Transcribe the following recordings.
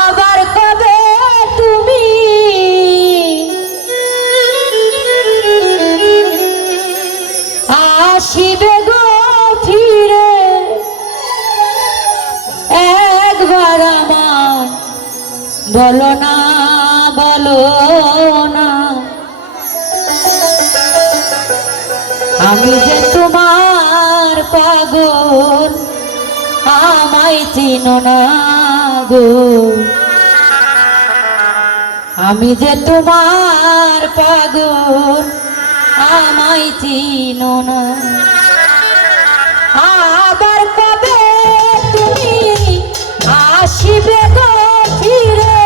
আবার কবে তুমি আসিবে গো ফিরে, একবার আমার বলো না, বলো না। আমি যে তোমার পাগল, আমায় চিনো না গো। আমি যে তোমার পাগল, আমায় চিনো না। আবার কবে তুমি আসিবে গো ফিরে,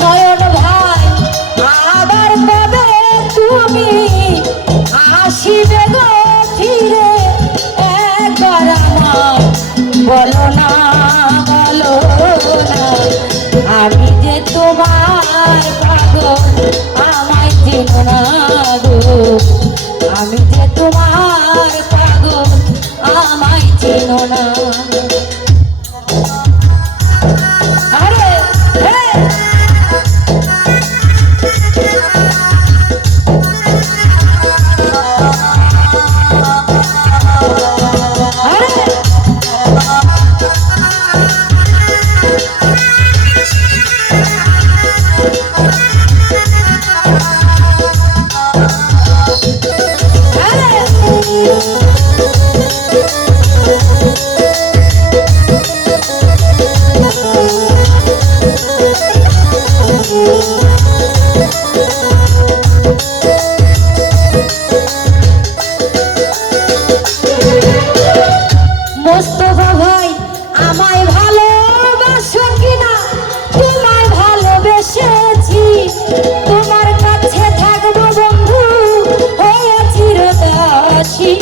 নয়ন ভাই আবার কবে তুমি আসিবে গো ফিরে, একবার আমার বলো না, বলো না। আমি যে তোমার পাগল, আমায় চেনো না গো। আমি যে তোমার পাগল, আমায় চেনো না। আরে মোস্তফা ভাই আমায় ভালোবাসো কিনা, তোমায় ভালোবেসেছি, তোমার কাছে থাকবো বন্ধু হয়ে চিরদাসী।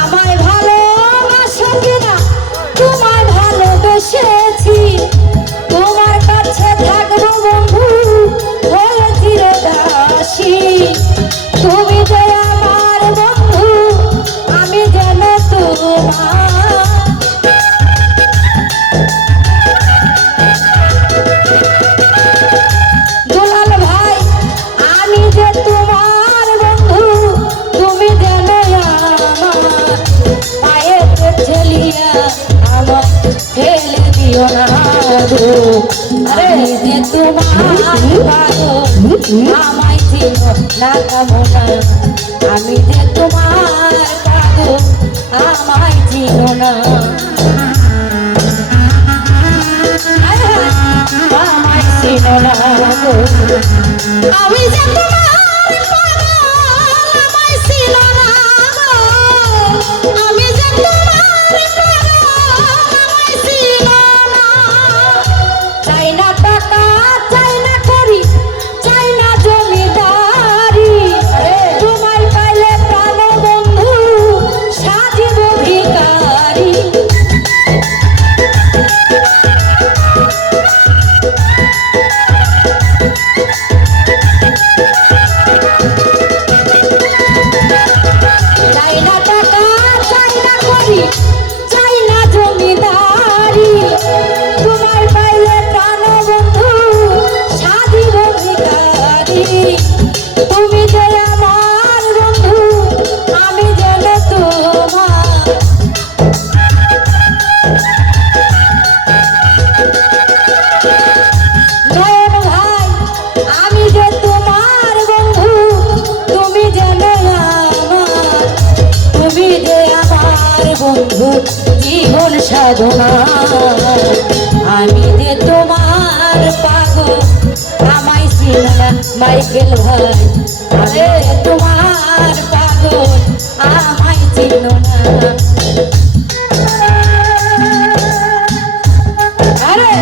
আমায় ভালোবাসো কিনা, তোমায় ভালোবেসেছি, তোমার কাছে থাকবো বন্ধু হয়ে চিরদাসী। তুমি যে আমার বন্ধু, আমি যেন তোমার। দুলাল ভাই আমি যে তোমার বন্ধু, তুমি যেন আমার। পায়েতে ঠেলিয়া আমার ফেলে দিও না গো। আরে যে তোমার পাগল, আমায় চিনো না কামনা। আমি যে তোমার পাগল, আমায় চিনো না। আমায় চিনো না গো। আমি যে তোমার পাগল, আমায় চিনো না গো। আমি যে তোমার পাগল, আমায় চিনো না। চাই না টাকা, চাই না করি, চাই না জমিদারি, তোমায় পাইলে প্রাণ বন্ধু সাজিব ভিখারি। চাই না টাকা, চাই না করি, চাই না জমিদারি, তোমায় পাইলে প্রাণ বন্ধু সাজিব ভিখারি। তুমি যে আমার বন্ধু, আমি যেন তোমার। নয়ন ভাই আমি যে তোমার বন্ধু, তুমি যেন আমার। তুমি যে আমার বন্ধু, জীবন সাধনা। আমি যে তোমার পাগল, আমায় চিনো না মাইকেল ভাই। আমি যে তোমার পাগল, আমায় চিনো না। আরে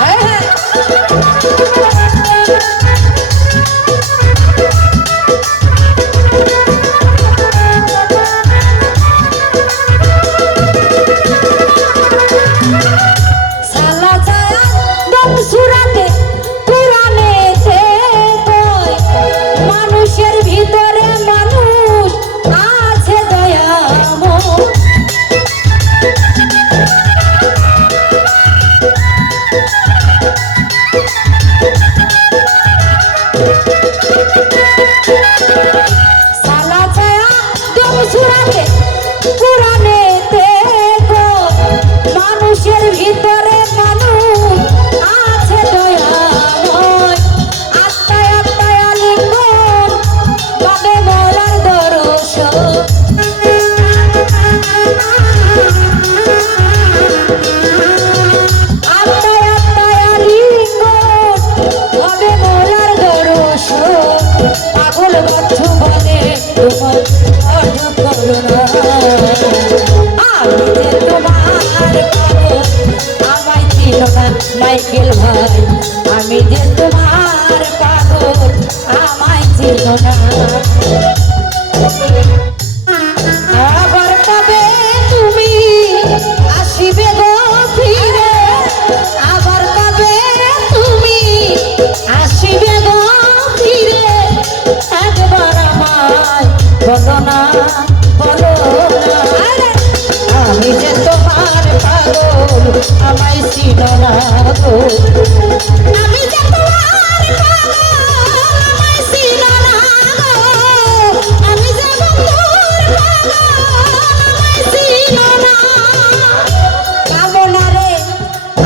হ্যাঁ সালা ছায়া দম সুরাতে পুরানেতে গো মানুষের ভিতরে মানুষ আছে দয়াময় আত্মায় আত্মায় আলিঙ্গন পাবে মোলার দর্শন আত্মায় আত্মায় আলিঙ্গন পাবে মোলার দর্শন পাগল বাচ্চু বলে তোমার অর্ধ করুণা আমি যে তোমার পাগল আমায় ছিল না মাইকেল ভাই আমি যে তোমার পাগল আমায় ছিল না আবার কবে তুমি আসিবে গো ফিরে আবার কবে তুমি আসিবে গো ফিরে একবার আমায় বলো না আমি যে তোমার পাগল আমায় ছিল না গো আমি যে তোমার পাগল আমায় ছিল না গো আমি যে বন্ধুর পাগল আমায় ছিল না কামনা রে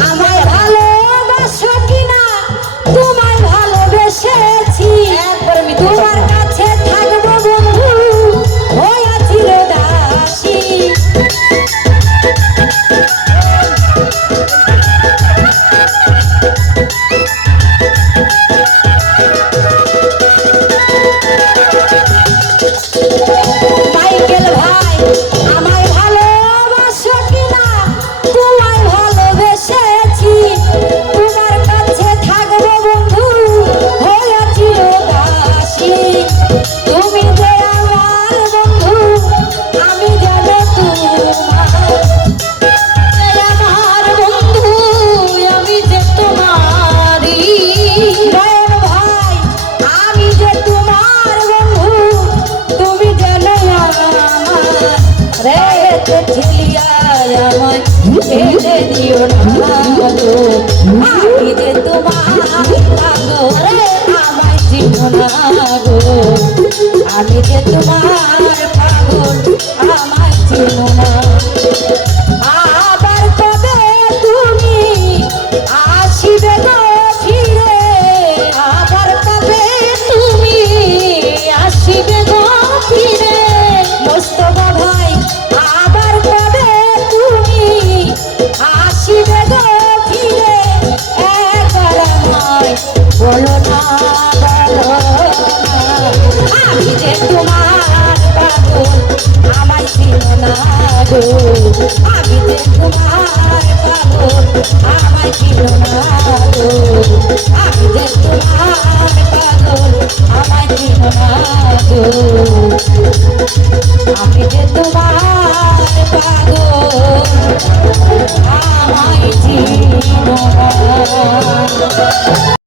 আমায় ভালোবাসো কিনা তোমায় ভালোবেসেছি একবার আমি তোমার কাছে থাকবো বন্ধু হইয়া চিরদাসী মাইকেল ভাই আমায় ভালোবাসো কিনা তোমায় ভালোবেসেছি তোমার কাছে থাকবো বন্ধু হইয়া চিরদাসী তুমি যে আমার বন্ধু আমি যেন আমার বন্ধু আমি যে তোমারই নয়ন ভাই আমি যে তোমার বন্ধু তুমি যেন আমার রে ঠেলিয়া আমায় ছেড়ে দিও না গো আমি যে তোমার পাগল আমায় চিনো না গো আমি যে তোমার পাগল আমায় চিনো না আবার কবে তুমি আসিবে গো ফিরে আবার কবে তুমি আসিবে গো ফিরে মোস্তফা ভাই আবার কবে তুমি আসিবে গো ফিরে একবার আমায় বলো না আমি যে তোমার পাগল আমায় ছিল না গো আমি যে তোমার পাগল আমায় ছিল না গো আমি যে তোমার পাগল আমায় ছিল না গো আমি যে তোমার পাগল আমায় ছিল না